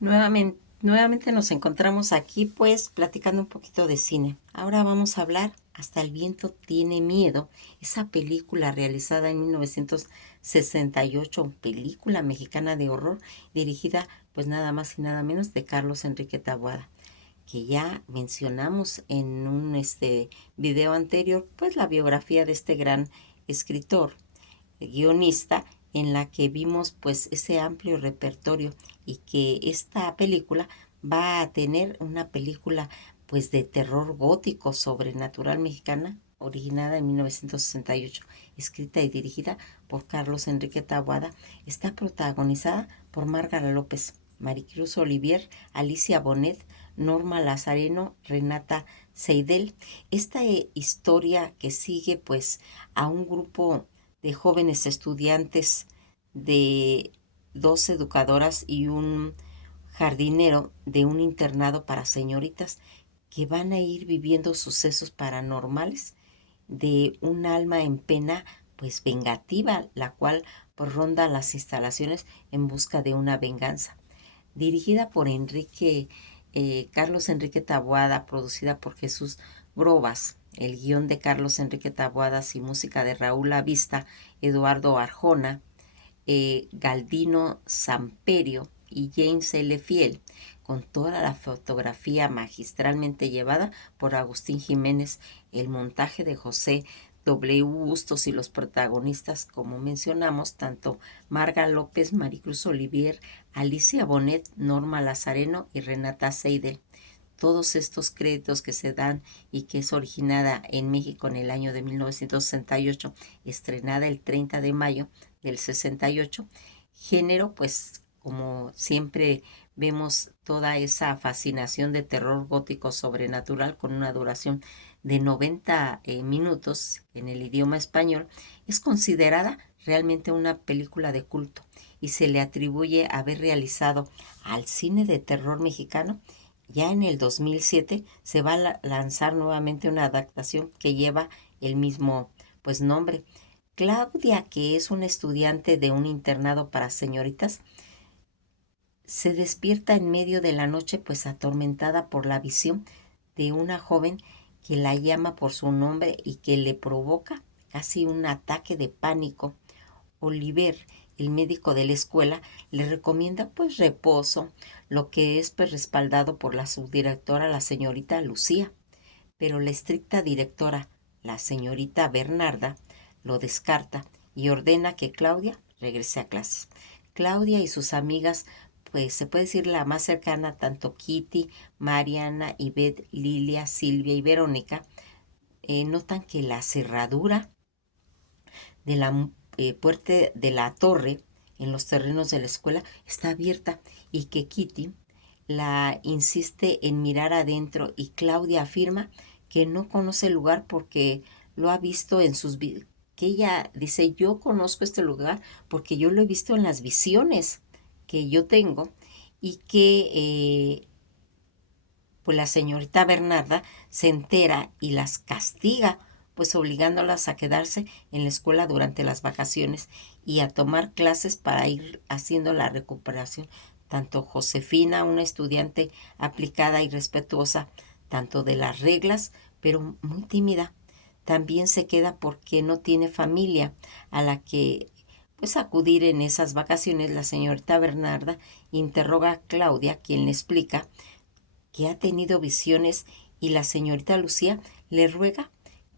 Nuevamente nos encontramos aquí pues platicando un poquito de cine. Ahora vamos a hablar Hasta el viento tiene miedo, esa película realizada en 1968, película mexicana de horror dirigida pues nada más y nada menos de Carlos Enrique Taboada, que ya mencionamos en un video anterior, pues la biografía de este gran escritor, guionista, en la que vimos pues ese amplio repertorio, y que esta película va a tener una película pues de terror gótico sobrenatural mexicana, originada en 1968, escrita y dirigida por Carlos Enrique Taboada. Está protagonizada por Márgara López, Maricruz Olivier, Alicia Bonet, Norma Lazareno, Renata Seidel. Esta historia que sigue pues a un grupo de jóvenes estudiantes, de dos educadoras y un jardinero de un internado para señoritas, que van a ir viviendo sucesos paranormales de un alma en pena pues vengativa, la cual pues ronda las instalaciones en busca de una venganza. Dirigida por Carlos Enrique Taboada, producida por Jesús Grobas, el guión de Carlos Enrique Taboada y música de Raúl Lavista, Eduardo Arjona, Galdino Samperio y James L. Fiel, con toda la fotografía magistralmente llevada por Agustín Jiménez, el montaje de José W. Bustos, y los protagonistas, como mencionamos, tanto Marga López, Maricruz Olivier, Alicia Bonet, Norma Lazareno y Renata Seidel. Todos estos créditos que se dan, y que es originada en México en el año de 1968, estrenada el 30 de mayo del 68. Género, pues como siempre vemos toda esa fascinación de terror gótico sobrenatural, con una duración de 90 minutos en el idioma español. Es considerada realmente una película de culto, y se le atribuye haber realizado al cine de terror mexicano. Ya en el 2007 se va a lanzar nuevamente una adaptación que lleva el mismo pues nombre. Claudia, que es una estudiante de un internado para señoritas, se despierta en medio de la noche pues atormentada por la visión de una joven que la llama por su nombre y que le provoca casi un ataque de pánico. Oliver, el médico de la escuela, le recomienda pues reposo, lo que es pues respaldado por la subdirectora, la señorita Lucía. Pero la estricta directora, la señorita Bernarda, lo descarta y ordena que Claudia regrese a clases. Claudia y sus amigas, pues se puede decir la más cercana, tanto Kitty, Mariana, Ivette, Lilia, Silvia y Verónica, notan que la cerradura de la puerta de la torre en los terrenos de la escuela está abierta, y que Kitty la insiste en mirar adentro, y Claudia afirma que no conoce el lugar porque lo ha visto en sus que ella dice: yo conozco este lugar porque yo lo he visto en las visiones que yo tengo. Y que pues la señorita Bernarda se entera y las castiga, pues obligándolas a quedarse en la escuela durante las vacaciones y a tomar clases para ir haciendo la recuperación. Tanto Josefina, una estudiante aplicada y respetuosa tanto de las reglas, pero muy tímida, también se queda porque no tiene familia a la que pues acudir en esas vacaciones. La señorita Bernarda interroga a Claudia, quien le explica que ha tenido visiones, y la señorita Lucía le ruega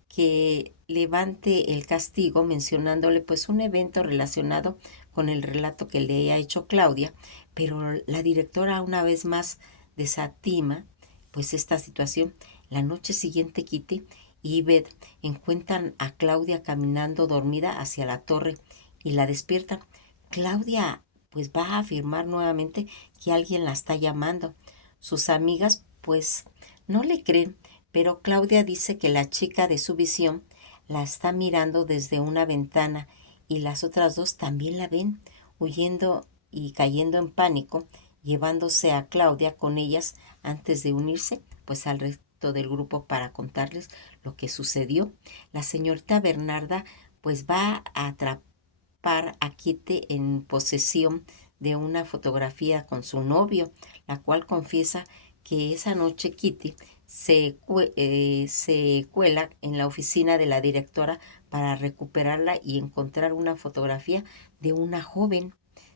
que levante el castigo, mencionándole pues un evento relacionado con el relato que le ha hecho Claudia. Pero la directora una vez más desatima pues esta situación. La noche siguiente, Kitty y Beth encuentran a Claudia caminando dormida hacia la torre y la despiertan. Claudia pues va a afirmar nuevamente que alguien la está llamando. Sus amigas pues no le creen, pero Claudia dice que la chica de su visión la está mirando desde una ventana, y las otras dos también la ven, huyendo y cayendo en pánico, llevándose a Claudia con ellas antes de unirse pues al resto del grupo para contarles lo que sucedió. La señorita Bernarda pues va a atrapar a Kitty en posesión de una fotografía con su novio, la cual confiesa que esa noche Kitty se cuela en la oficina de la directora para recuperarla y encontrar una fotografía de una joven,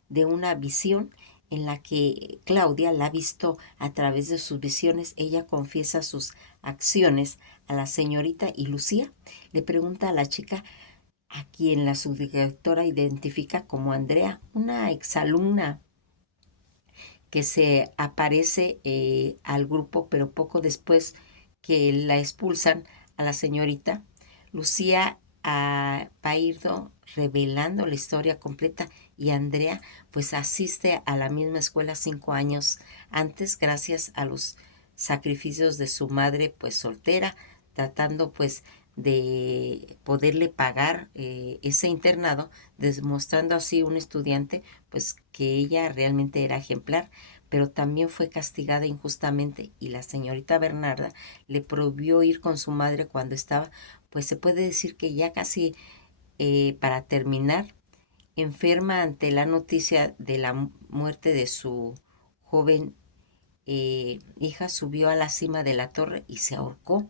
de una visión en la que Claudia la ha visto a través de sus visiones. Ella confiesa sus acciones a la señorita y Lucía le pregunta a la chica, a quien la subdirectora identifica como Andrea, una exalumna que se aparece al grupo, pero poco después que la expulsan a la señorita, Lucía va a ir revelando la historia completa y Andrea pues asiste a la misma escuela 5 años antes gracias a los sacrificios de su madre pues soltera, tratando pues de poderle pagar ese internado, demostrando así un estudiante pues que ella realmente era ejemplar, pero también fue castigada injustamente y la señorita Bernarda le prohibió ir con su madre cuando estaba, pues se puede decir que ya casi para terminar, enferma ante la noticia de la muerte de su joven hija, subió a la cima de la torre y se ahorcó.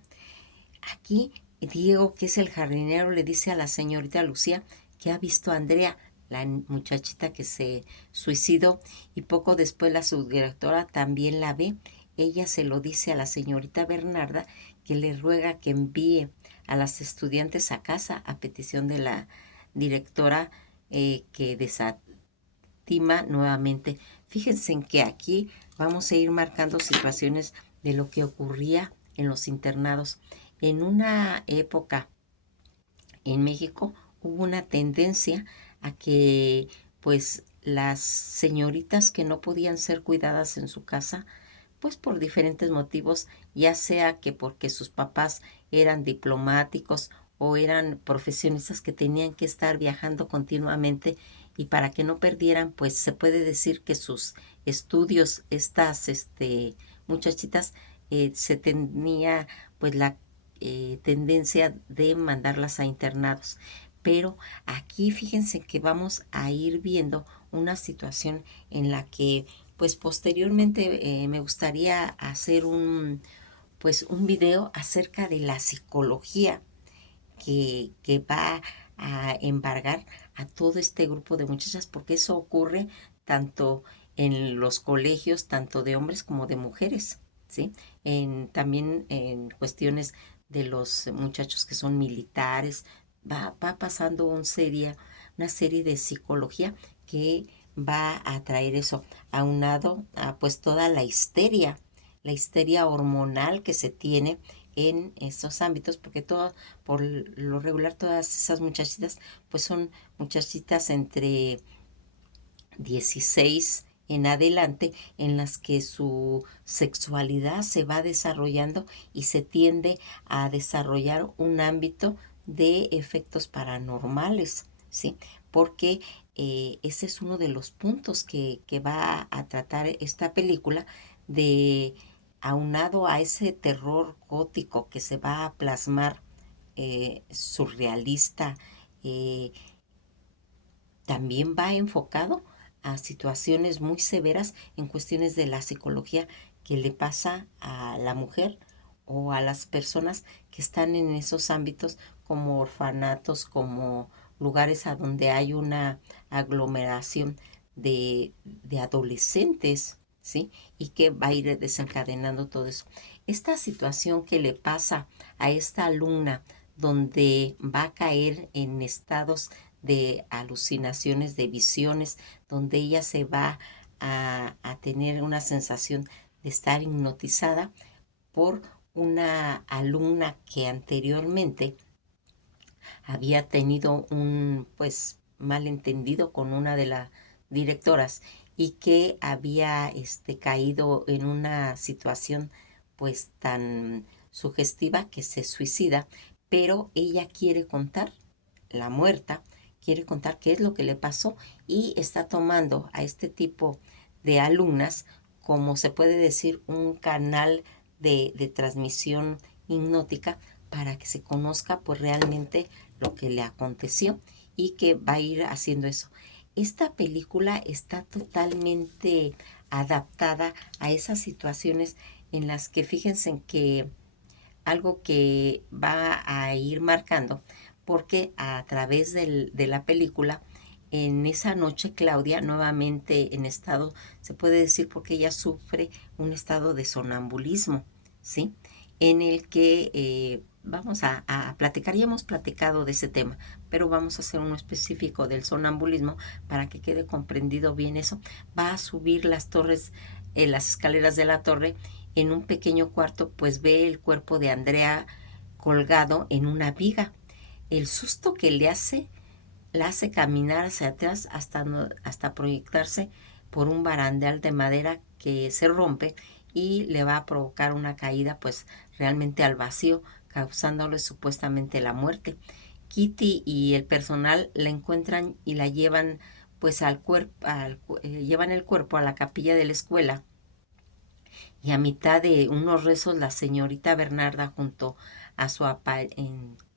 Aquí Diego, que es el jardinero, le dice a la señorita Lucía que ha visto a Andrea, la muchachita que se suicidó, y poco después la subdirectora también la ve. Ella se lo dice a la señorita Bernarda, que le ruega que envíe a las estudiantes a casa a petición de la directora, que desestima nuevamente. Fíjense en que aquí vamos a ir marcando situaciones de lo que ocurría en los internados. En una época en México hubo una tendencia a que pues las señoritas que no podían ser cuidadas en su casa, pues por diferentes motivos, ya sea que porque sus papás eran diplomáticos o eran profesionistas que tenían que estar viajando continuamente, y para que no perdieran, pues se puede decir que sus estudios, estas muchachitas, se tenía pues la tendencia de mandarlas a internados. Pero aquí fíjense que vamos a ir viendo una situación en la que pues posteriormente me gustaría hacer un video acerca de la psicología que va a embargar a todo este grupo de muchachas, porque eso ocurre tanto en los colegios, tanto de hombres como de mujeres, ¿sí? También en cuestiones de los muchachos que son militares, va pasando una serie de psicología que va a traer eso, aunado a pues toda la histeria hormonal que se tiene en estos ámbitos, porque por lo regular todas esas muchachitas pues son muchachitas entre 16 en adelante, en las que su sexualidad se va desarrollando y se tiende a desarrollar un ámbito de efectos paranormales, ¿sí? Porque ese es uno de los puntos que va a tratar esta película, de aunado a ese terror gótico que se va a plasmar, surrealista, eh, también va enfocado a situaciones muy severas en cuestiones de la psicología que le pasa a la mujer o a las personas que están en esos ámbitos, como orfanatos, como lugares a donde hay una aglomeración de adolescentes, ¿sí? Y que va a ir desencadenando todo eso. Esta situación que le pasa a esta alumna, donde va a caer en estados de alucinaciones, de visiones, donde ella se va a tener una sensación de estar hipnotizada por una alumna que anteriormente había tenido un pues malentendido con una de las directoras, y que había caído en una situación pues tan sugestiva que se suicida, pero ella quiere contar, la muerta quiere contar qué es lo que le pasó, y está tomando a este tipo de alumnas como se puede decir un canal de transmisión hipnótica, para que se conozca pues realmente lo que le aconteció, y que va a ir haciendo eso. Esta película está totalmente adaptada a esas situaciones en las que fíjense en que algo que va a ir marcando, porque a través de la película, en esa noche Claudia, nuevamente en estado, se puede decir porque ella sufre un estado de sonambulismo, ¿sí? En el que vamos a platicar, ya hemos platicado de ese tema, pero vamos a hacer uno específico del sonambulismo para que quede comprendido bien eso. Va a subir las torres, las escaleras de la torre en un pequeño cuarto, pues ve el cuerpo de Andrea colgado en una viga. El susto que le hace, la hace caminar hacia atrás hasta, hasta proyectarse por un barandal de madera que se rompe y le va a provocar una caída pues realmente al vacío, causándole supuestamente la muerte. Kitty y el personal la encuentran y la llevan pues al cuerpo, llevan el cuerpo a la capilla de la escuela, y a mitad de unos rezos la señorita Bernarda junto a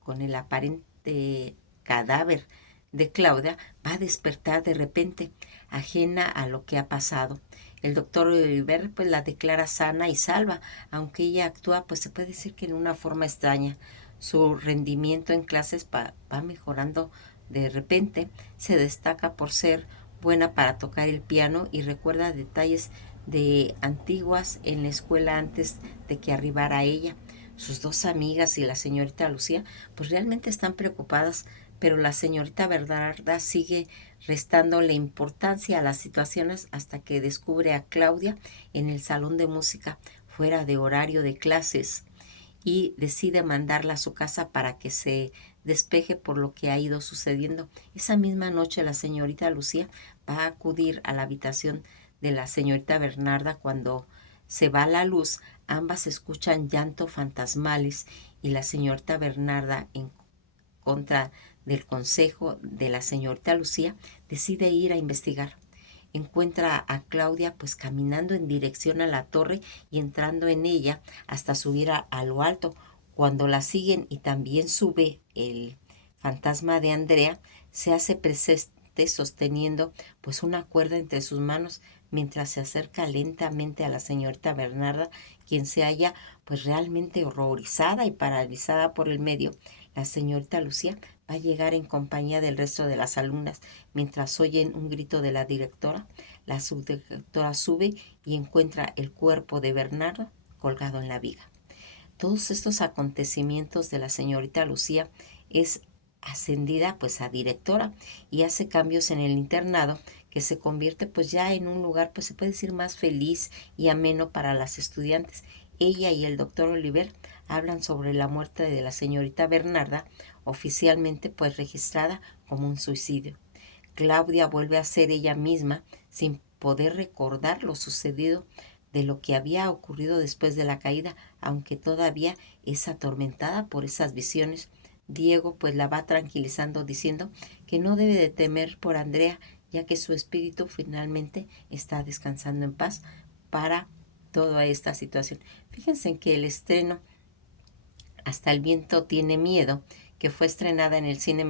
con el aparente cadáver de Claudia va a despertar de repente, ajena a lo que ha pasado. El doctor Oliver pues la declara sana y salva, aunque ella actúa pues se puede decir que en una forma extraña. Su rendimiento en clases va mejorando de repente, se destaca por ser buena para tocar el piano y recuerda detalles de antiguas en la escuela antes de que arribara ella. Sus dos amigas y la señorita Lucía pues realmente están preocupadas, pero la señorita Bernarda sigue restándole importancia a las situaciones hasta que descubre a Claudia en el salón de música fuera de horario de clases y decide mandarla a su casa para que se despeje por lo que ha ido sucediendo. Esa misma noche la señorita Lucía va a acudir a la habitación de la señorita Bernarda cuando se va la luz. Ambas escuchan llanto fantasmales y la señorita Bernarda, en contra del consejo de la señorita Lucía, decide ir a investigar. Encuentra a Claudia pues caminando en dirección a la torre y entrando en ella hasta subir a lo alto. Cuando la siguen y también sube el fantasma de Andrea, se hace presente sosteniendo pues una cuerda entre sus manos mientras se acerca lentamente a la señorita Bernarda, quien se halla pues realmente horrorizada y paralizada por el medio. La señorita Lucía va a llegar en compañía del resto de las alumnas. Mientras oyen un grito de la directora, la subdirectora sube y encuentra el cuerpo de Bernardo colgado en la viga. Todos estos acontecimientos de la señorita Lucía es ascendida pues a directora y hace cambios en el internado que se convierte pues ya en un lugar pues se puede decir más feliz y ameno para las estudiantes. Ella y el doctor Oliver hablan sobre la muerte de la señorita Bernarda, oficialmente pues registrada como un suicidio. Claudia vuelve a ser ella misma sin poder recordar lo sucedido de lo que había ocurrido después de la caída, aunque todavía es atormentada por esas visiones. Diego pues la va tranquilizando diciendo que no debe de temer por Andrea, ya que su espíritu finalmente está descansando en paz para toda esta situación. Fíjense en que el estreno Hasta el viento tiene miedo, que fue estrenada en el cine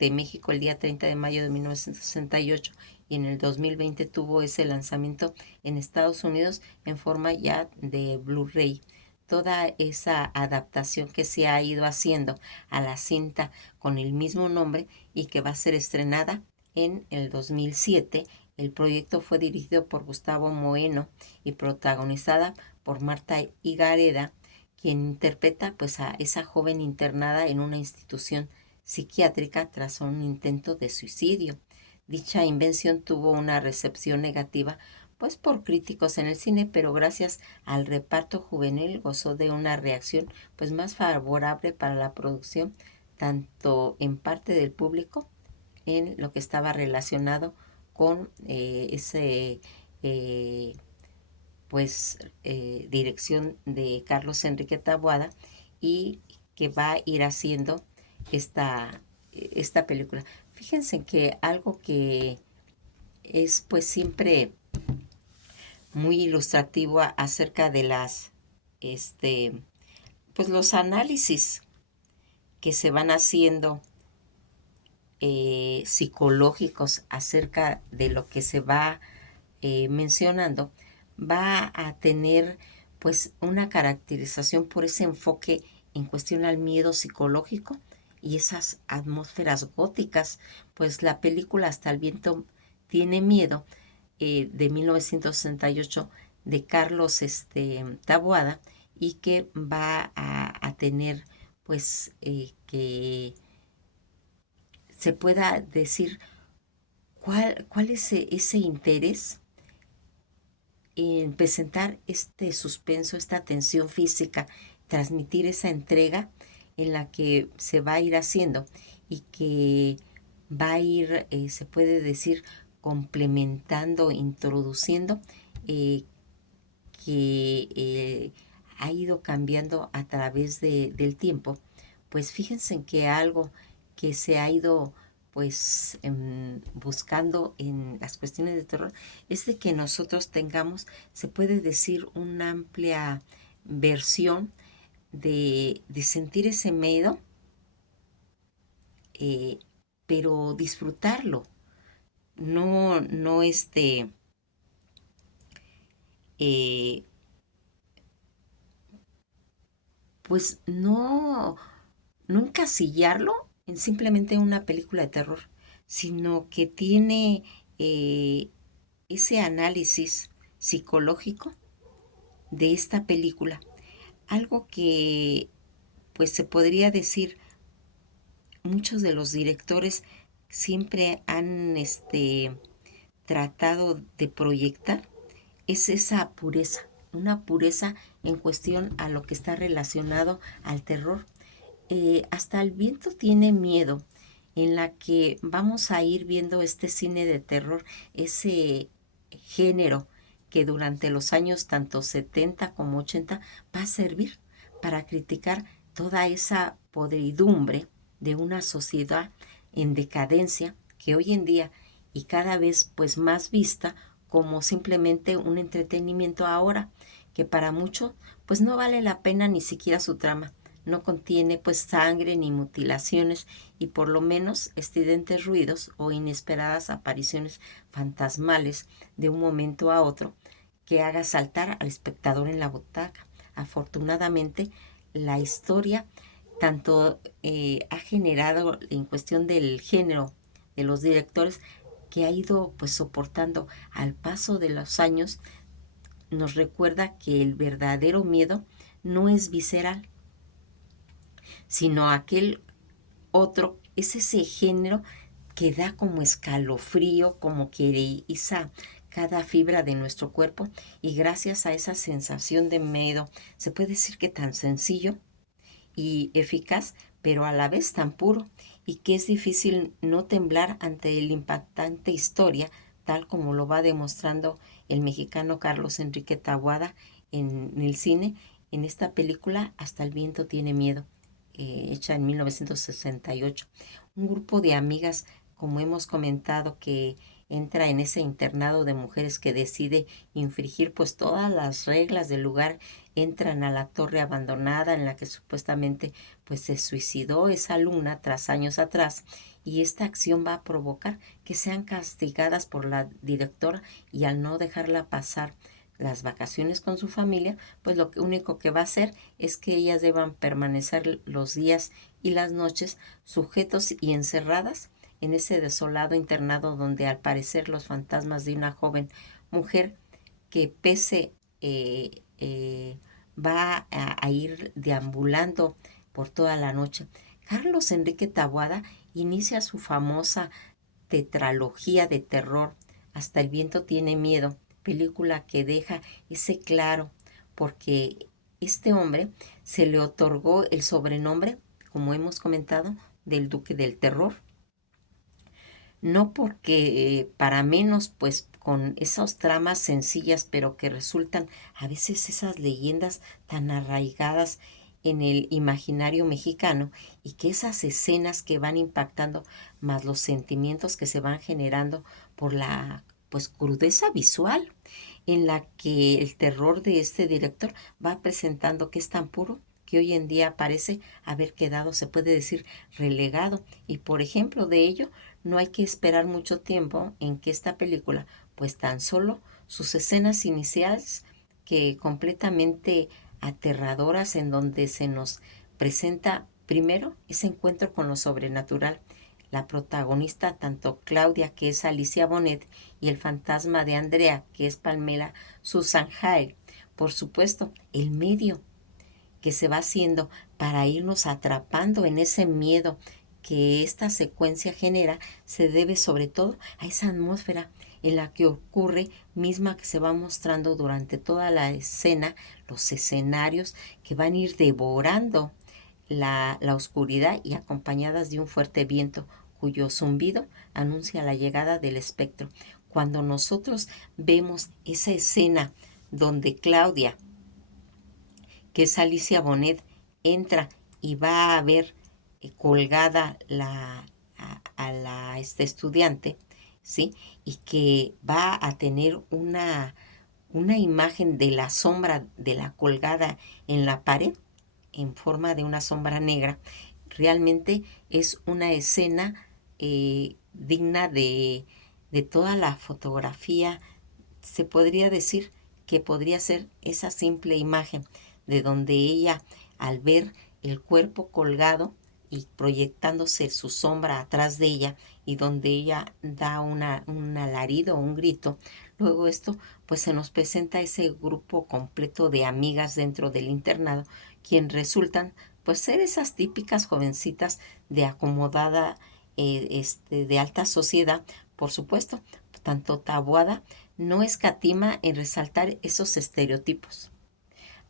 de México el día 30 de mayo de 1968 y en el 2020 tuvo ese lanzamiento en Estados Unidos en forma ya de Blu-ray. Toda esa adaptación que se ha ido haciendo a la cinta con el mismo nombre y que va a ser estrenada en el 2007. El proyecto fue dirigido por Gustavo Moeno y protagonizada por Marta Higareda, quien interpreta pues a esa joven internada en una institución psiquiátrica tras un intento de suicidio. Dicha invención tuvo una recepción negativa pues por críticos en el cine, pero gracias al reparto juvenil gozó de una reacción pues más favorable para la producción, tanto en parte del público en lo que estaba relacionado con ese dirección de Carlos Enrique Taboada y que va a ir haciendo esta película. Fíjense que algo que es pues siempre muy ilustrativo acerca de este, pues los análisis que se van haciendo psicológicos acerca de lo que se va mencionando, va a tener pues una caracterización por ese enfoque en cuestión al miedo psicológico y esas atmósferas góticas. Pues la película Hasta el viento tiene miedo, de 1968, de Carlos Taboada, y que va a tener pues que se pueda decir cuál es ese interés en presentar este suspenso, esta tensión física, transmitir esa entrega en la que se va a ir haciendo y que va a ir, se puede decir, complementando, introduciendo, eh, que ha ido cambiando a través del tiempo. Pues fíjense en que algo que se ha ido pues buscando en las cuestiones de terror es de que nosotros tengamos, se puede decir, una amplia versión de sentir ese miedo, eh, pero disfrutarlo, no eh, pues no encasillarlo en simplemente una película de terror, sino que tiene eh, ese análisis psicológico de esta película. Algo que, pues se podría decir, muchos de los directores siempre han tratado de proyectar, es esa pureza, una pureza en cuestión a lo que está relacionado al terror. Hasta el viento tiene miedo, en la que vamos a ir viendo este cine de terror, ese género que durante los años tanto 70 como 80 va a servir para criticar toda esa podridumbre de una sociedad en decadencia que hoy en día y cada vez pues más vista como simplemente un entretenimiento ahora que para muchos pues no vale la pena ni siquiera su trama, no contiene pues sangre ni mutilaciones y por lo menos estridentes ruidos o inesperadas apariciones fantasmales de un momento a otro que haga saltar al espectador en la butaca. Afortunadamente, la historia tanto ha generado en cuestión del género de los directores que ha ido pues soportando al paso de los años, nos recuerda que el verdadero miedo no es visceral, sino aquel otro, es ese género que da como escalofrío, como que eriza cada fibra de nuestro cuerpo, y gracias a esa sensación de miedo, se puede decir que tan sencillo y eficaz, pero a la vez tan puro, y que es difícil no temblar ante la impactante historia, tal como lo va demostrando el mexicano Carlos Enrique Taboada en el cine, en esta película Hasta el viento tiene miedo, hecha en 1968. Un grupo de amigas, como hemos comentado, que entra en ese internado de mujeres que decide infringir pues todas las reglas del lugar, entran a la torre abandonada en la que supuestamente pues se suicidó esa alumna tras años atrás, y esta acción va a provocar que sean castigadas por la directora, y al no dejarla pasar las vacaciones con su familia, pues lo único que va a hacer es que ellas deban permanecer los días y las noches sujetos y encerradas en ese desolado internado donde al parecer los fantasmas de una joven mujer que pese va a ir deambulando por toda la noche. Carlos Enrique Taboada inicia su famosa tetralogía de terror, Hasta el viento tiene miedo, película que deja ese claro, porque este hombre se le otorgó el sobrenombre, como hemos comentado, del Duque del Terror, no porque para menos, pues con esas tramas sencillas, pero que resultan a veces esas leyendas tan arraigadas en el imaginario mexicano, y que esas escenas que van impactando, más los sentimientos que se van generando por la pues crudeza visual en la que el terror de este director va presentando, que es tan puro que hoy en día parece haber quedado, se puede decir, relegado. Y por ejemplo de ello, no hay que esperar mucho tiempo en que esta película, pues tan solo sus escenas iniciales, que completamente aterradoras, en donde se nos presenta primero ese encuentro con lo sobrenatural. La protagonista, tanto Claudia, que es Alicia Bonet, y el fantasma de Andrea, que es Pamela Susan Hale. Por supuesto, el medio que se va haciendo para irnos atrapando en ese miedo que esta secuencia genera se debe sobre todo a esa atmósfera en la que ocurre, misma que se va mostrando durante toda la escena, los escenarios que van a ir devorando la oscuridad y acompañadas de un fuerte viento cuyo zumbido anuncia la llegada del espectro. Cuando nosotros vemos esa escena donde Claudia, que es Alicia Bonet, entra y va a ver colgada a la estudiante, ¿sí? Y que va a tener una imagen de la sombra de la colgada en la pared en forma de una sombra negra. Realmente es una escena digna de toda la fotografía. Se podría decir que podría ser esa simple imagen de donde ella, al ver el cuerpo colgado y proyectándose su sombra atrás de ella, y donde ella da un alarido o un grito, luego esto pues se nos presenta ese grupo completo de amigas dentro del internado, quien resultan pues ser esas típicas jovencitas de acomodada, de alta sociedad. Por supuesto, tanto Taboada no escatima en resaltar esos estereotipos,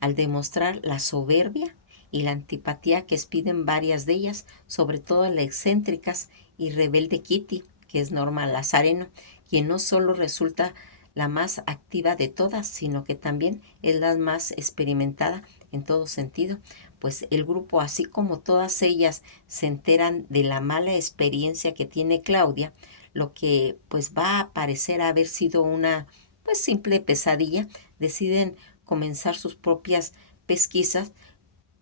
al demostrar la soberbia y la antipatía que expiden varias de ellas, sobre todo la excéntricas y rebelde Kitty, que es Norma Lazareno, quien no solo resulta la más activa de todas, sino que también es la más experimentada en todo sentido, pues el grupo, así como todas ellas, se enteran de la mala experiencia que tiene Claudia, lo que pues va a parecer haber sido una pues simple pesadilla, deciden comenzar sus propias pesquisas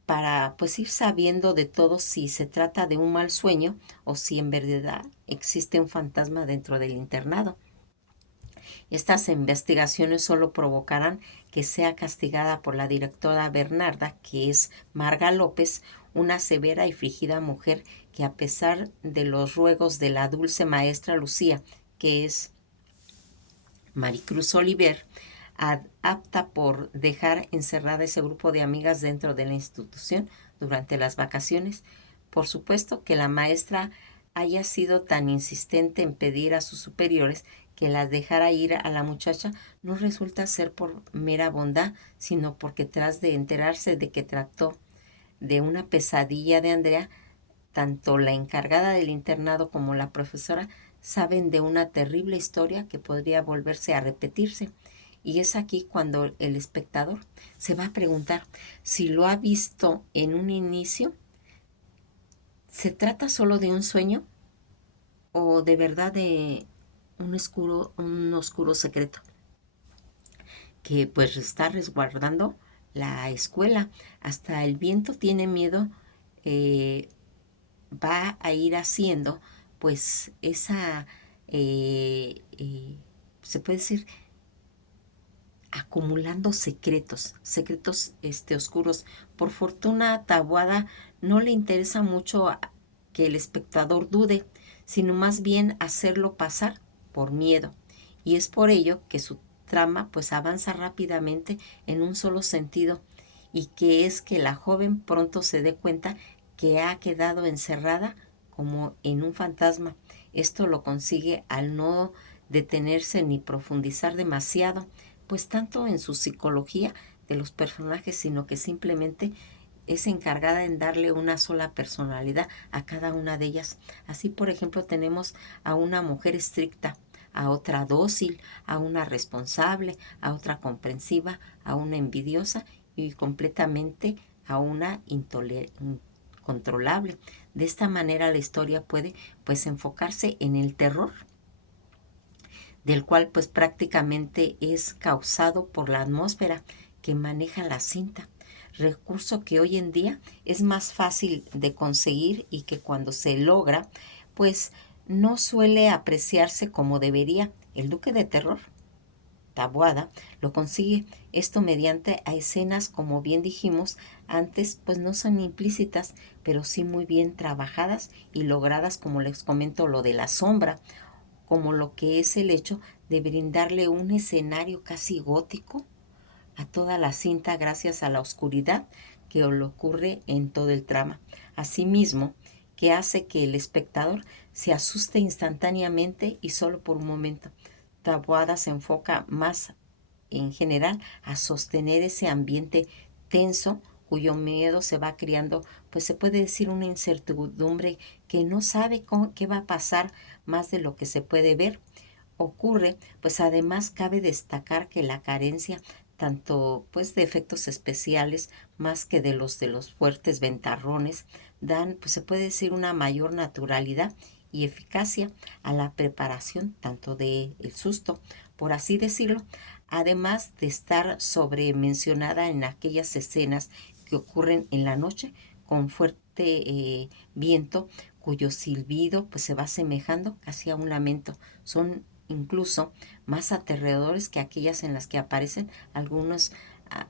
para pues ir sabiendo de todo si se trata de un mal sueño o si en verdad existe un fantasma dentro del internado. Estas investigaciones solo provocarán que sea castigada por la directora Bernarda, que es Marga López, una severa y frígida mujer que, a pesar de los ruegos de la dulce maestra Lucía, que es Maricruz Oliver, apta por dejar encerrada ese grupo de amigas dentro de la institución durante las vacaciones. Por supuesto que la maestra haya sido tan insistente en pedir a sus superiores que las dejara ir a la muchacha no resulta ser por mera bondad, sino porque tras de enterarse de que trató de una pesadilla de Andrea, tanto la encargada del internado como la profesora saben de una terrible historia que podría volverse a repetirse. Y es aquí cuando el espectador se va a preguntar si lo ha visto en un inicio, ¿se trata solo de un sueño o de verdad de un oscuro secreto que pues está resguardando la escuela? Hasta el viento tiene miedo, eh, va a ir haciendo pues esa, se puede decir, acumulando secretos oscuros. Por fortuna a Taboada no le interesa mucho que el espectador dude, sino más bien hacerlo pasar por miedo. Y es por ello que su trama pues avanza rápidamente en un solo sentido, y que es que la joven pronto se dé cuenta que ha quedado encerrada como en un fantasma. Esto lo consigue al no detenerse ni profundizar demasiado, pues tanto en su psicología de los personajes, sino que simplemente es encargada en darle una sola personalidad a cada una de ellas. Así, por ejemplo, tenemos a una mujer estricta, a otra dócil, a una responsable, a otra comprensiva, a una envidiosa y completamente a una incontrolable. De esta manera la historia puede pues enfocarse en el terror, del cual pues prácticamente es causado por la atmósfera que maneja la cinta. recurso que hoy en día es más fácil de conseguir y que cuando se logra, pues no suele apreciarse como debería. El Duque de Terror, Taboada, lo consigue esto mediante a escenas, como bien dijimos antes, pues no son implícitas, pero sí muy bien trabajadas y logradas, como les comento, lo de la sombra, como lo que es el hecho de brindarle un escenario casi gótico a toda la cinta gracias a la oscuridad que le ocurre en todo el trama. Asimismo, que hace que el espectador se asuste instantáneamente y solo por un momento. Taboada se enfoca más en general a sostener ese ambiente tenso cuyo miedo se va creando, pues se puede decir una incertidumbre que no sabe qué va a pasar más de lo que se puede ver. Ocurre, pues además cabe destacar que la carencia tanto pues de efectos especiales más que de los fuertes ventarrones dan, pues se puede decir, una mayor naturalidad y eficacia a la preparación tanto de el susto, por así decirlo, además de estar sobremencionada en aquellas escenas que ocurren en la noche con fuerte viento cuyo silbido pues se va asemejando casi a un lamento. Son incluso más aterradores que aquellas en las que aparecen algunos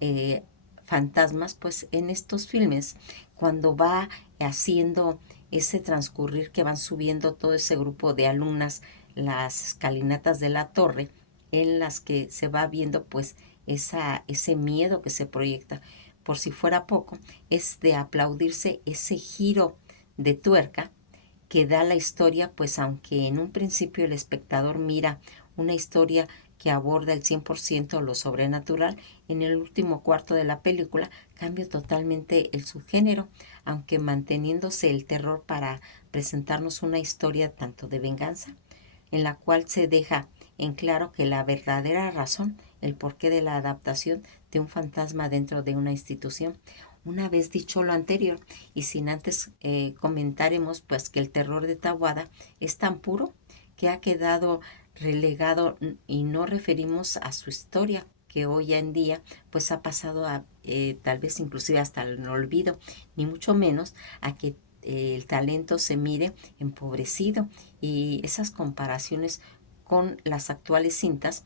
eh, fantasmas, pues en estos filmes, cuando va haciendo ese transcurrir que van subiendo todo ese grupo de alumnas las escalinatas de la torre, en las que se va viendo pues ese miedo que se proyecta. Por si fuera poco, es de aplaudirse ese giro de tuerca que da la historia, pues aunque en un principio el espectador mira una historia que aborda el 100% lo sobrenatural, en el último cuarto de la película cambia totalmente el subgénero, aunque manteniéndose el terror para presentarnos una historia tanto de venganza, en la cual se deja en claro que la verdadera razón, el porqué de la adaptación de un fantasma dentro de una institución. Una vez dicho lo anterior, y sin antes comentaremos pues que el terror de Tawada es tan puro que ha quedado relegado y no referimos a su historia que hoy en día pues ha pasado a tal vez inclusive hasta el olvido, ni mucho menos a que el talento se mire empobrecido, y esas comparaciones con las actuales cintas,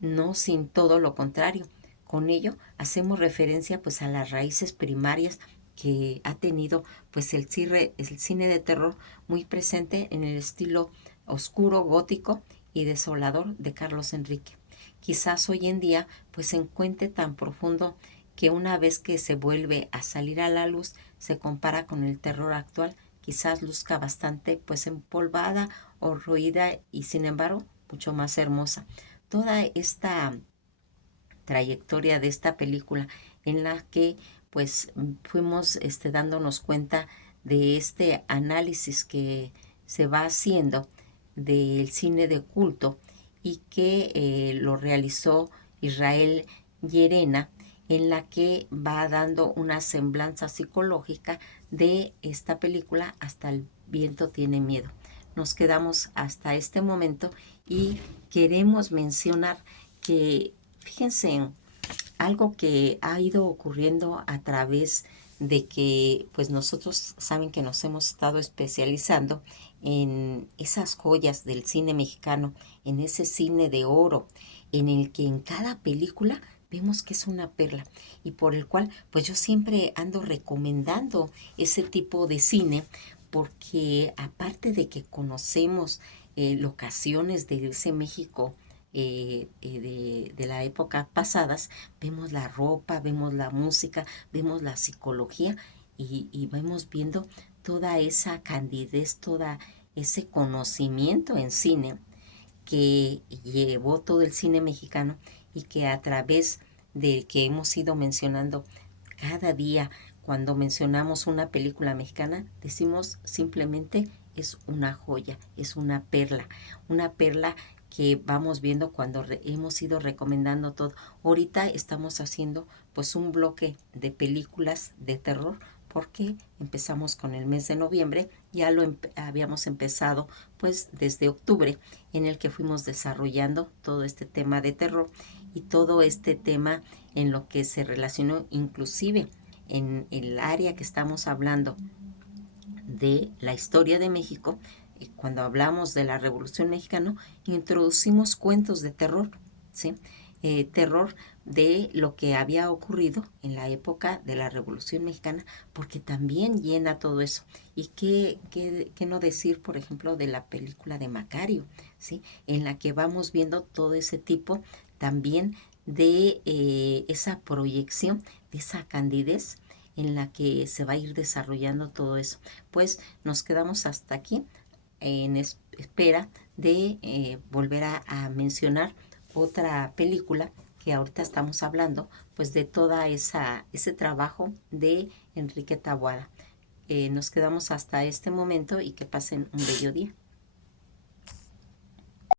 no sin todo lo contrario. Con ello hacemos referencia pues a las raíces primarias que ha tenido pues el cine de terror muy presente en el estilo oscuro, gótico y desolador de Carlos Enrique. Quizás hoy en día pues se encuentre tan profundo que una vez que se vuelve a salir a la luz se compara con el terror actual, quizás luzca bastante pues empolvada o roída y sin embargo mucho más hermosa. Toda esta trayectoria de esta película en la que pues fuimos dándonos cuenta de este análisis que se va haciendo del cine de culto y que lo realizó Israel Llerena, en la que va dando una semblanza psicológica de esta película Hasta el viento tiene miedo. Nos quedamos hasta este momento y queremos mencionar que, fíjense, en algo que ha ido ocurriendo a través de que pues nosotros saben que nos hemos estado especializando en esas joyas del cine mexicano, en ese cine de oro, en el que en cada película vemos que es una perla y por el cual pues yo siempre ando recomendando ese tipo de cine, porque aparte de que conocemos locaciones de ese México de la época pasadas, vemos la ropa, vemos la música, vemos la psicología y vamos viendo toda esa candidez, toda ese conocimiento en cine que llevó todo el cine mexicano y que a través de que hemos ido mencionando cada día, cuando mencionamos una película mexicana, decimos simplemente es una joya, es una perla que vamos viendo cuando hemos ido recomendando todo. Ahorita estamos haciendo pues un bloque de películas de terror porque empezamos con el mes de noviembre, ya lo habíamos empezado pues desde octubre, en el que fuimos desarrollando todo este tema de terror y todo este tema en lo que se relacionó inclusive en el área que estamos hablando de la historia de México, cuando hablamos de la Revolución Mexicana, introducimos cuentos de terror, ¿sí? Terror de lo que había ocurrido en la época de la Revolución Mexicana, porque también llena todo eso. Y qué no decir, por ejemplo, de la película de Macario, ¿sí? En la que vamos viendo todo ese tipo también de esa proyección, de esa candidez en la que se va a ir desarrollando todo eso. Pues nos quedamos hasta aquí en espera de volver a mencionar otra película que ahorita estamos hablando, pues de toda ese trabajo de Enrique Taboada. Nos quedamos hasta este momento y que pasen un bello día.